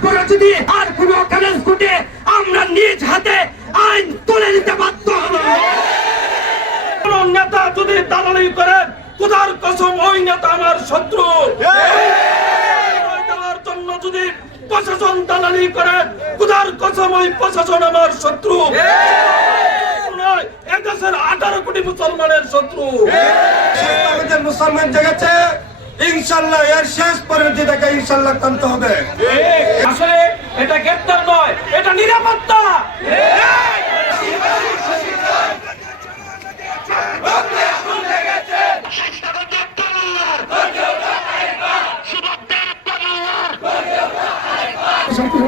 তারপরে যদি আর কোনো অকারেন্স ঘটে আমরা নিজ হাতে আইন তুলে নিতে বাধ্য হব। কোন নেতা যদি দালালি করেন কোথার কসম ওই নেতা আমার শত্রু? দেওয়ার জন্য যদি প্রশাসন দালালি করেন কোথার কসম ওই প্রশাসন আমার শত্রু? এদেশের আঠারো কোটি মুসলমানের শত্রু। মুসলমান জেগেছে। ইনশাল্লাহ এর শেষ পরিণতি থেকে ইনশাল্লাহ টানতে হবে। আসলে এটা গ্রেপ্তার নয় এটা নিরাপত্তা সাথে সাথে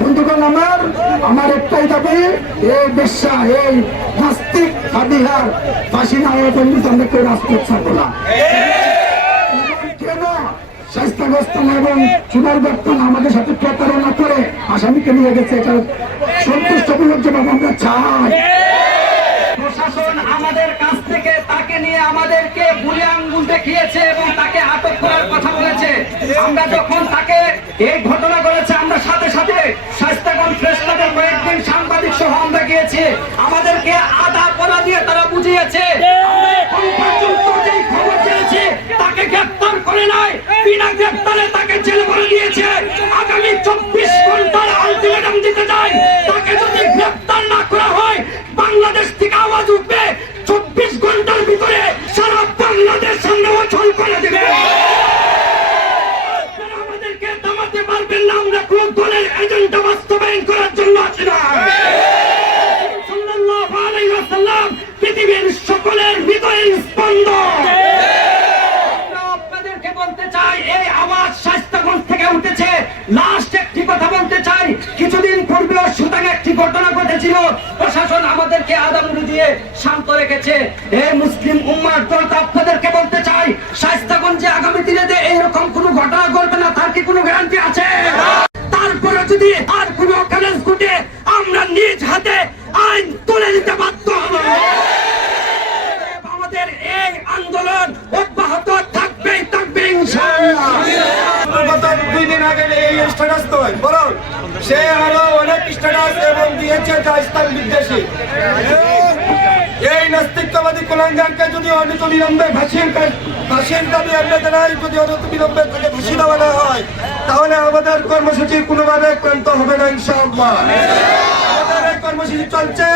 বন্ধুগণ আমার আমার একটাই দাবি এই বেশ্যা এই নাস্তিক হাবিহার ফাঁসি না হয়ে পর্যন্ত আমরা রাজপথ আমরা প্রশাসন আমাদের কাছ থেকে তাকে নিয়ে আমাদেরকে এবং তাকে কথা বলেছে। যখন তাকে এই আমাদেরকে আধা পড়া দিয়ে তারা বুঝিয়েছে? তাকে আগামী চব্বিশ গ্রেপ্তার না করা হয় থেকে আওয়াজ উঠবে, চব্বিশ ঘণ্টার ভিতরে সারা সামনে করে আমাদেরকে পারবেন না, আমরা কোন দলের এজেন্ডা বাস্তবায়ন করার জন্য আছি না। হৃদয়ের আপনাদেরকে বলতে চাই এই আওয়াজ স্বাস্থ্যগঞ্জ থেকে উঠেছে। লাস্ট একটি কথা বলতে চাই কিছুদিন পূর্বেও সুতাং একটি ঘটনা ঘটেছিল। প্রশাসন আমাদেরকে আদামুড়ি দিয়ে শান্ত রেখেছে। এই মুসলিম উম্মার জনতা আপনাদেরকে বলতে চাই স্বাস্থ্যগঞ্জে আগামী দিনে যে এইরকম কোনো ঘটনা ঘটবে না তার কি কোনো গ্যারান্টি আছে? তারপরে যদি আর কোনো অকারেন্স ঘটে আমরা নিজ হাতে দুই দিন আগে এই স্ট্যাটাস নয় বরং সে আরও অনেক স্ট্যাটাস এবং দিয়েছে যা বিদ্বেষী। এই নাস্তিকতাবাদী কুলাঙ্গারকে যদি অনিত বিলম্বে ভাসিয়ে ভাসিয়ে দাবি আমরা জানাই, যদি অনিত বিলম্বে তাকে ভাসি দেওয়া না হয়, তাহলে আমাদের কর্মসূচি কোনোভাবে ক্রান্ত হবে না, ইনশাআল্লাহ। কর্মসূচি চলছে,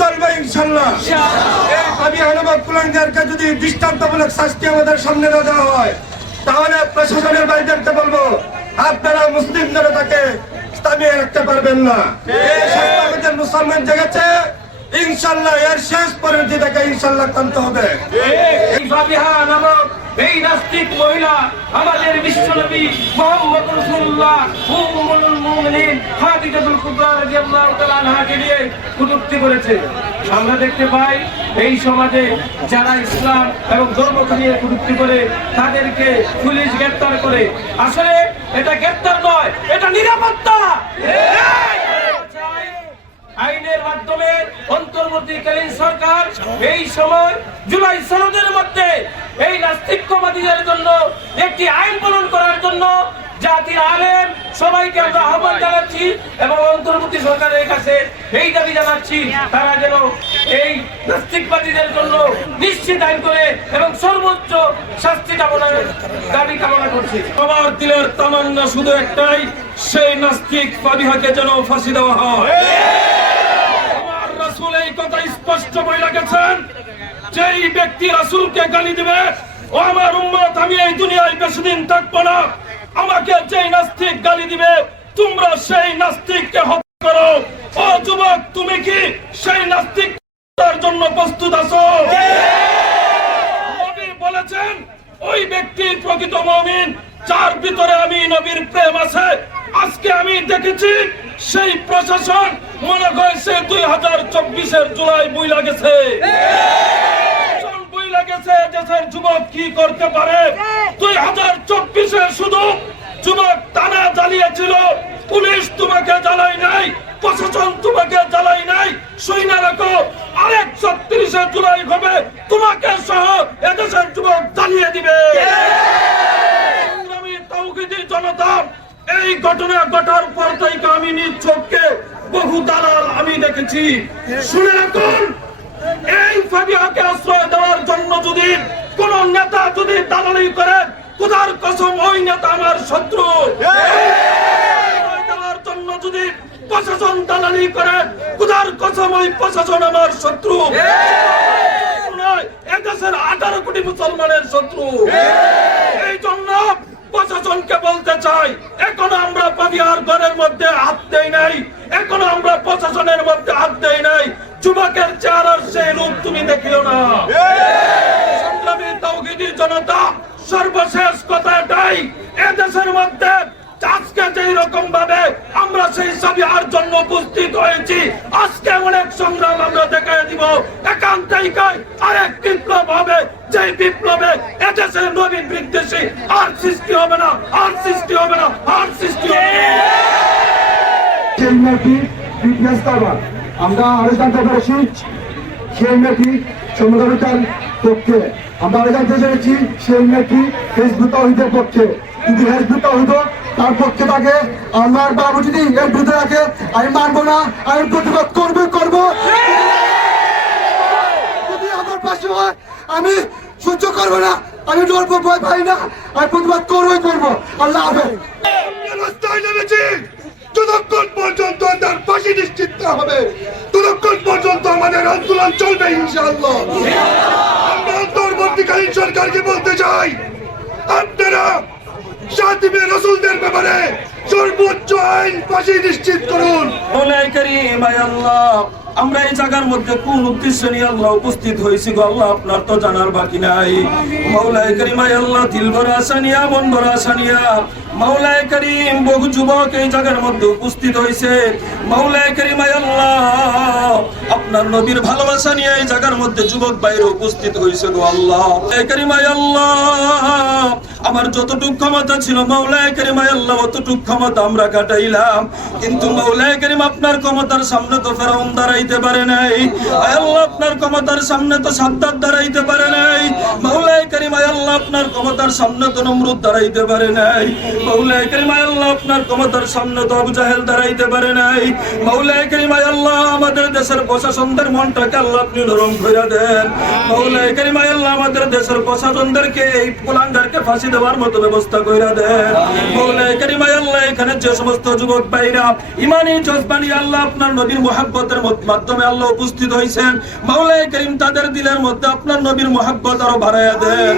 চলবে ইনশাল্লাহ এই ভাবি কুলাঙ্গারকে যদি দৃষ্টান্তমূলক শাস্তি আমাদের সামনে দেওয়া হয়, তাহলে প্রশাসনের বাইদেরকে বলব। রাখতে পারবেন না। মুসলমান জেগেছে ইনশাল্লাহ এর শেষ পরিণতি থেকে ইনশাল্লাহ টানতে হবে। এই নামক এই নাস্তিক মহিলা আমাদের বিশ্বনবী মোহাম্মদ রাসূলুল্লাহ উম্মুল মুমিনিন খাদিজাতুল কুবরা রাদিয়াল্লাহু তাআলা আনহাকে নিয়ে কটূক্তি করেছে। আমরা দেখতে পাই এই সমাজে যারা ইসলাম এবং ধর্মকে নিয়ে কটূক্তি করে তাদেরকে পুলিশ গ্রেপ্তার করে। আসলে এটা গ্রেপ্তার নয় এটা নিরাপত্তা আইনের মাধ্যমে অন্তর্বর্তীকালীন সরকার এই সময় জুলাই সনদের মধ্যে এই নাস্তিক্যবাদীদের জন্য একটি আইন পালন করার জন্য জাতির আলেম, সবাইকে আমরা আহ্বান জানাচ্ছি এবং অন্তর্বর্তী সরকারের কাছে এই দাবি জানাচ্ছি, তারা যেন এই নাস্তিকবাদীদের জন্য নিশ্চিত আইন করে এবং সর্বোচ্চ শাস্তি কামনার দাবি কামনা করছি। সবার দিলের তামান্না শুধু একটাই, সেই নাস্তিক ফাবিহাকে যেন ফাঁসি দেওয়া হয়। রাসূল এই কথা স্পষ্ট বলে রেখেছেন, যেই ব্যক্তি রাসূলকে গালি দিবে ও আমার উম্মত, আমি এই দুনিয়ায় বেশি দিন থাকব না। আমাকে যেই নাস্তিক গালি দিবে, তোমরা সেই নাস্তিককে হত্যা করো। ও যুবক, তুমি কি সেই নাস্তিক তার জন্য প্রস্তুত আছো? নবী বলেছেন, ওই ব্যক্তি প্রকৃত মমিন, যার ভিতরে আমি নবীর প্রেম আছে। আজকে আমি দেখেছি, সেই প্রশাসন মনে করেছে দুই হাজার চব্বিশের জুলাই বই লাগেছে বই দেশের যুবক কি করতে পারে? দুই হাজার চব্বিশে শুধু যুবক টানা জ্বালিয়েছিল। পুলিশ তোমাকে জ্বালাই নাই প্রশাসন তোমাকে জ্বালাই নাই। সৈন্য রাখো আরেক ছত্রিশে জুলাই হবে তোমাকে সহ এদেশের যুবক জ্বালিয়ে দিবে। জনতা এই ঘটনা ঘটার পর থেকে আমি নিজ চোখকে বহু দালাল আমি দেখেছি। শুনে রাখুন এই ফাবিয়াকে আশ্রয় দেওয়ার জন্য যদি কোন নেতা যদি দালালি করে, খোদার কসম ওই নেতা আমার শত্রু। জন্য যদি প্রশাসন দালালি করে, খোদার কসম ওই প্রশাসন আমার শত্রু। আঠারো কোটি মুসলমানের শত্রু। এই জন্য প্রশাসনকে বলতে চাই, এখনও আমরা পাবিয়ার ঘরের মধ্যে হাত দেই নাই, এখনও আমরা প্রশাসনের মধ্যে হাত দেই নাই। যুবকের চেহারার সেই রূপ তুমি দেখিও না। সংগ্রামী তৌহিদি জনতা সর্বশেষ কথা এটাই এদেশের মধ্যে আজকে যেই রকম ভাবে আমরা সেই সাবিয়ার জন্য উপস্থিত হয়েছি, আজকে অনেক সংগ্রাম আমরা দেখাই দিব। একান্তই আরেক বিপ্লব হবে যে বিপ্লবে নবীন বিদ্বেষী আর সৃষ্টি হবে না, আর সৃষ্টি হবে না, আর সৃষ্টি হবে না। আমরা আরও জানতে পেরেছি সেই মেয়েটি সমুদ্রতার পক্ষে। আমরা আরও জানতে পেরেছি সেই মেয়েটি ফেসবুক তহিদের পক্ষে। কিন্তু ফেসবুক তহিদ তার পক্ষে থাকে, আমার বাবু যদি এর ভিতরে রাখে আমি মানবো না, আমি প্রতিবাদ করব করব। যদি আমার পাশে হয়, আমি সহ্য করব না, আমি ডরবো ভয় পাই না, আমি প্রতিবাদ করবোই করব। আল্লাহ হাফেজ। রাস্তায় নেমেছি। যতক্ষণ পর্যন্ত তার ফাঁসি নিশ্চিত হবে। ততক্ষণ পর্যন্ত আমাদের আন্দোলন চলবে, ইনশাআল্লাহ। আমরা সরকারকে বলতে চাই, আপনারা এই জায়গার মধ্যে কোন আল্লাহ উপস্থিত হয়েছি গো? আপনার তো জানার বাকি নাই। মৌলাই করিম, আয় আল্লাহ দিল ভরা আশা নিয়া মন আশা মৌলাই করিম বহু যুবক এই জায়গার মধ্যে উপস্থিত হয়েছে। মৌলাই করিম আল্লাহ। আপনার নবীর ভালোবাসা নিয়ে এই জায়গার মধ্যে যুবক বাইরে উপস্থিত হয়েছে গো আল্লাহ। করিম আল্লাহ। আমার যতটুক ক্ষমতা ছিল মৌলায় করিম আল্লাহ, অতটুক ক্ষমতা আমরা কাটাইলাম। কিন্তু মৌলায় করিম আপনার ক্ষমতার সামনে তো ফেরাউন দাঁড়াইতে পারে নাই। আল্লাহ, আপনার ক্ষমতার সামনে তো সাদ্দাত দাঁড়াইতে পারে নাই। মৌলায় ফাঁসি দেওয়ার মতো ব্যবস্থা করে দেন। এখানে যে সমস্ত যুবক ভাইরা ইমানি জজবানি আল্লাহ আপনার নবীর মোহাব্বতের মাধ্যমে আল্লাহ উপস্থিত হয়েছেন মৌলায় করিম তাদের দিলের মধ্যে আপনার নবীর মোহাব্বত আরও বাড়াইয়া দেন।